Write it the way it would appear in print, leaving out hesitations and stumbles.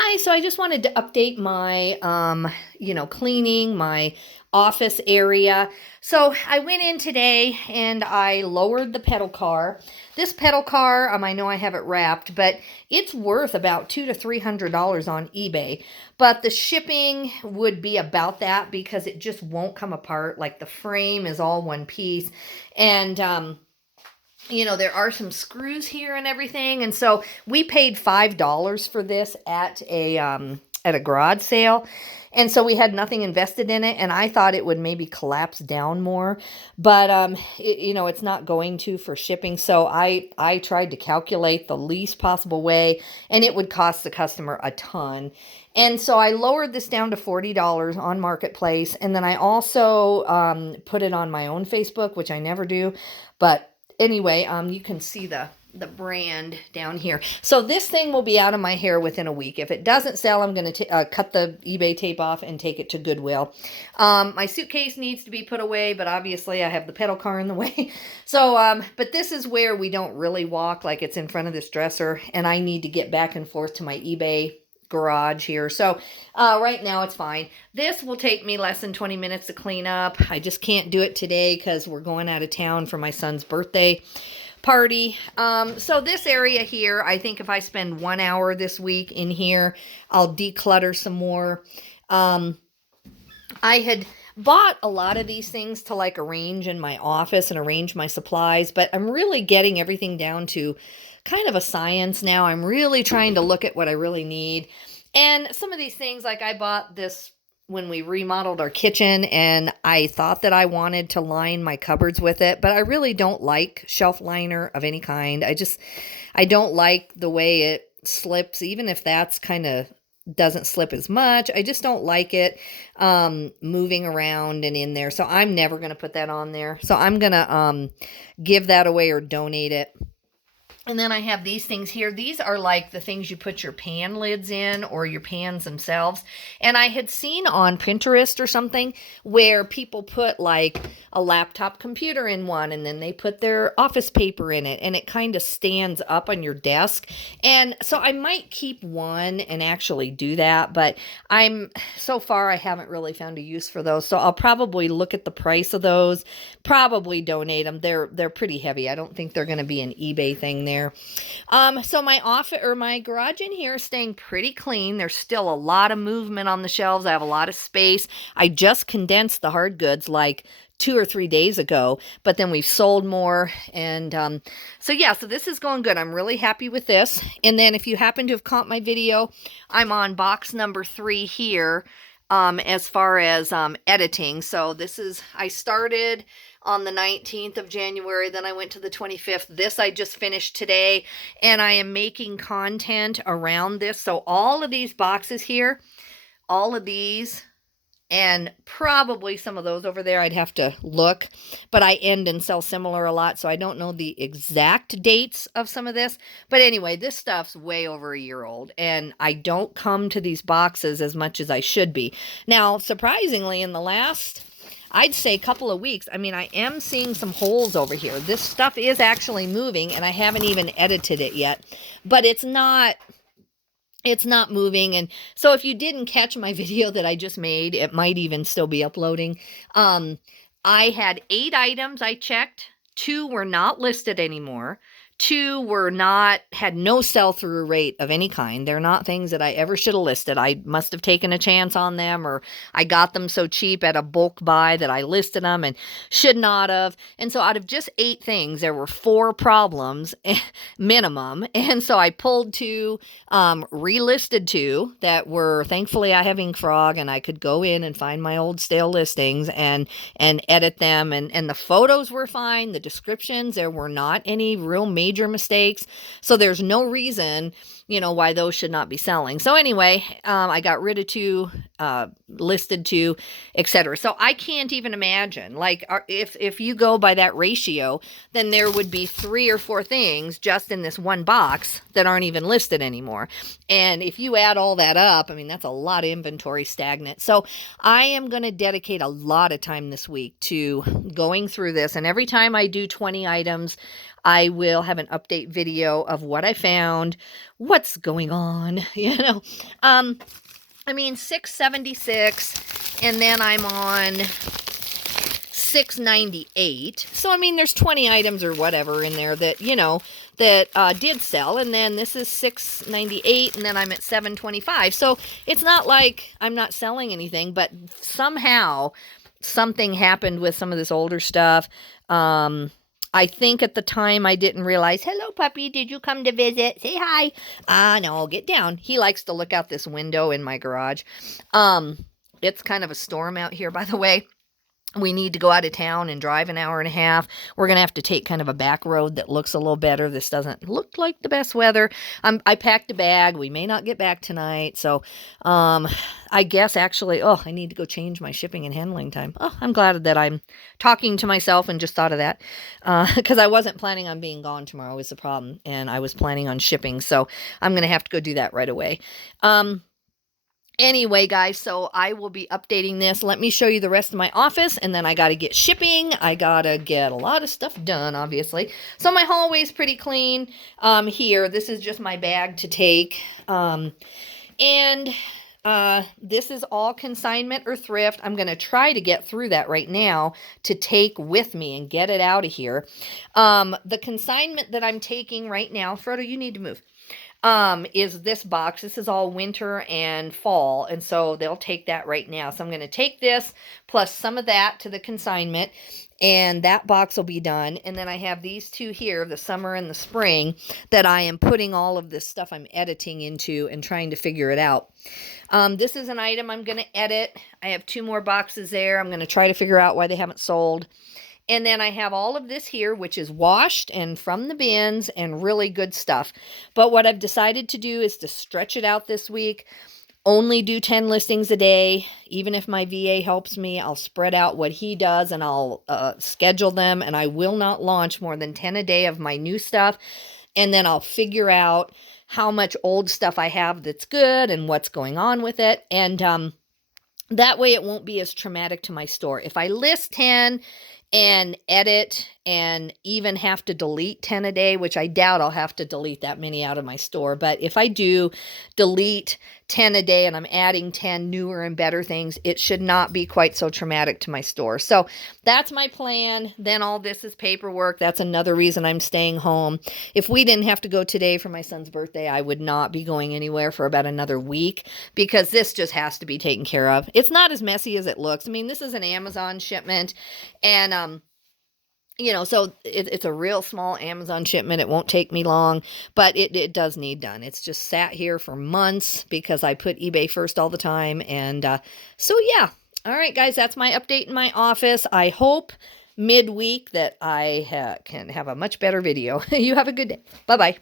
Hi, so I just wanted to update my, cleaning my office area. So I went in today and I lowered the pedal car. This pedal car, I know I have it wrapped, but it's worth about $200 to $300 on eBay. But the shipping would be about that because it just won't come apart. Like the frame is all one piece, and there are some screws here and everything. And so we paid $5 for this at a garage sale. And so we had nothing invested in it, and I thought it would maybe collapse down more, but it's not going to for shipping. So I tried to calculate the least possible way, and it would cost the customer a ton. And so I lowered this down to $40 on Marketplace, and then I also put it on my own Facebook, which I never do, but anyway, you can see the brand down here. So this thing will be out of my hair within a week. If it doesn't sell, I'm going to cut the eBay tape off and take it to Goodwill. My suitcase needs to be put away, but obviously I have the pedal car in the way. So, but this is where we don't really walk, like it's in front of this dresser, and I need to get back and forth to my eBay garage here. So right now it's fine. This will take me less than 20 minutes to clean up. I just can't do it today because we're going out of town for my son's birthday party. So this area here, I think if I spend 1 hour this week in here, I'll declutter some more. I had bought a lot of these things to like arrange in my office and arrange my supplies, but I'm really getting everything down to kind of a science now. I'm really trying to look at what I really need. And some of these things, like I bought this when we remodeled our kitchen, and I thought that I wanted to line my cupboards with it, but I really don't like shelf liner of any kind. I don't like the way it slips, even if that's kind of doesn't slip as much. I just don't like it moving around and in there. So I'm never going to put that on there. So I'm going to give that away or donate it. And then I have these things here. These are like the things you put your pan lids in, or your pans themselves. And I had seen on Pinterest or something where people put like a laptop computer in one, and then they put their office paper in it, and it kind of stands up on your desk. And so I might keep one and actually do that, but so far I haven't really found a use for those. So I'll probably look at the price of those, probably donate them. They're pretty heavy. I don't think they're going to be an eBay thing there. So my office or my garage in here is staying pretty clean. There's still a lot of movement on the shelves. I have a lot of space. I just condensed the hard goods like 2 or 3 days ago, but then we've sold more. And so this is going good. I'm really happy with this. And then if you happen to have caught my video, I'm on box number 3 here as far as editing. So I started on the 19th of January, then I went to the 25th. This I just finished today, and I am making content around this. So all of these boxes here, all of these, and probably some of those over there, I'd have to look, but I end and sell similar a lot, so I don't know the exact dates of some of this. But anyway, this stuff's way over a year old, and I don't come to these boxes as much as I should be. Now, surprisingly, in the last, I'd say couple of weeks, I am seeing some holes over here. This stuff is actually moving, and I haven't even edited it yet, but it's not moving. And so if you didn't catch my video that I just made, it might even still be uploading. I had 8 items I checked. 2 were not listed anymore. 2 had no sell-through rate of any kind. They're not things that I ever should have listed. I must have taken a chance on them, or I got them so cheap at a bulk buy that I listed them and should not have. And so out of just 8 things, there were 4 problems minimum. And so I pulled 2, relisted 2 that were, thankfully I have Ink Frog, and I could go in and find my old stale listings and edit them. And the photos were fine. The descriptions, there were not any real major mistakes. So there's no reason, why those should not be selling. So anyway, I got rid of 2, listed 2, etc. So I can't even imagine, like, if you go by that ratio, then there would be 3 or 4 things just in this one box that aren't even listed anymore. And if you add all that up, that's a lot of inventory stagnant. So I am going to dedicate a lot of time this week to going through this. And every time I do 20 items, I will have an update video of what I found, what's going on, I mean, 676, and then I'm on 698. So, I mean, there's 20 items or whatever in there that, that did sell. And then this is 698, and then I'm at 725. So it's not like I'm not selling anything, but somehow something happened with some of this older stuff. I think at the time I didn't realize, hello, puppy, did you come to visit? Say hi. No, get down. He likes to look out this window in my garage. It's kind of a storm out here, by the way. We need to go out of town and drive an hour and a half. We're going to have to take kind of a back road that looks a little better. This doesn't look like the best weather. I packed a bag. We may not get back tonight. So, I guess actually, I need to go change my shipping and handling time. Oh, I'm glad that I'm talking to myself and just thought of that. Because I wasn't planning on being gone tomorrow was the problem. And I was planning on shipping. So I'm going to have to go do that right away. Anyway, guys, so I will be updating this. Let me show you the rest of my office, and then I got to get shipping. I got to get a lot of stuff done, obviously. So my hallway is pretty clean here. This is just my bag to take. This is all consignment or thrift. I'm going to try to get through that right now to take with me and get it out of here. The consignment that I'm taking right now, Frodo, you need to move. Is this box. This is all winter and fall, and so they'll take that right now. So I'm going to take this plus some of that to the consignment, and that box will be done. And then I have these two here, the summer and the spring, that I am putting all of this stuff I'm editing into and trying to figure it out. This is an item I'm going to edit. I have 2 more boxes there. I'm going to try to figure out why they haven't sold. And then I have all of this here, which is washed and from the bins and really good stuff. But what I've decided to do is to stretch it out this week. Only do 10 listings a day. Even if my VA helps me, I'll spread out what he does and I'll schedule them. And I will not launch more than 10 a day of my new stuff. And then I'll figure out how much old stuff I have that's good and what's going on with it. And that way it won't be as traumatic to my store. If I list 10 and edit and even have to delete 10 a day, which I doubt I'll have to delete that many out of my store. But if I do delete 10 a day and I'm adding 10 newer and better things, it should not be quite so traumatic to my store. So that's my plan. Then all this is paperwork. That's another reason I'm staying home. If we didn't have to go today for my son's birthday, I would not be going anywhere for about another week because this just has to be taken care of. It's not as messy as it looks. I mean, this is an Amazon shipment, and so it's a real small Amazon shipment. It won't take me long, but it does need done. It's just sat here for months because I put eBay first all the time. And so, yeah. All right, guys, that's my update in my office. I hope midweek that I can have a much better video. You have a good day. Bye-bye.